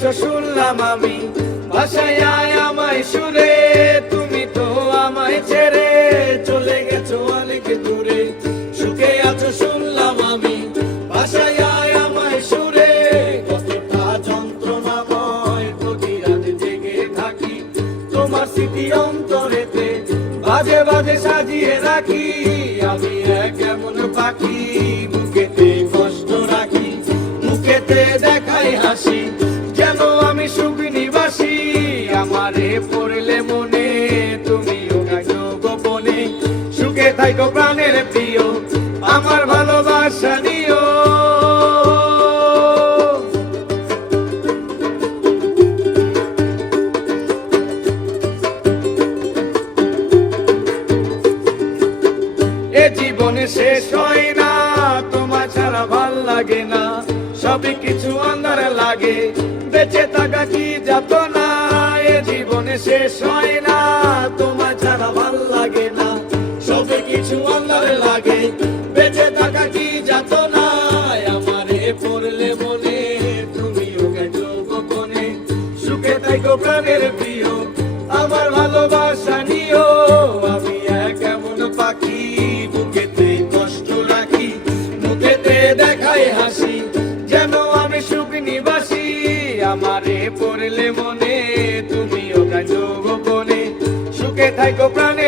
আছো শুনলাম আমি, বাসায় আয় আমায় সুরে, তুমি তো আমায় ছেড়ে চলে গেছো অনেক দূরে। সুখে আছো শুনলাম আমি, বাসায় আয় আমায় সুরে, কতটা যন্ত্রণাময় প্রতি রাত জেগে থাকি, তোমার স্মৃতি অন্তরেতে বাজে বাজে সাজিয়ে রাখি। আমি এক এমন পাখি, বুকেতে কষ্ট রাখি, মুখেতে দেখাই হাসি, যেন আমি সুখ নিবাসী। আমারে পড়লে মনে তুমিও গাইছো গোপনে, সুখে থাইকো প্রাণের প্রিয়, আমার ভালোবাসা নিও। এ জীবনে শেষ হয় না, তোমার ছাড়া ভাল লাগে না, সবই কিছু আন্ধার লাগে, বেঁচে থাকা কি যাত না। এ জীবনে শেষ হয় না, তোমার ছাড়া ভাল লাগে না, সবই কিছু আন্ধার লাগে, বেঁচে থাকা কি যাত না। আমারে পড়লে মনে তুমিও গেছো গোপনে, সুখে থাইকো প্রাণের প্রিয়, আমার ভালোবাসা নিও। আমি এক এমন পাখি, বুকেতে কষ্ট রাখি, মুখেতে দেখাই হাসি, যেন আমি সুখ নিবাসী। আমারে পড়লে মনে তুমিও গাইছো গোপনে, সুখে থাইকো প্রাণে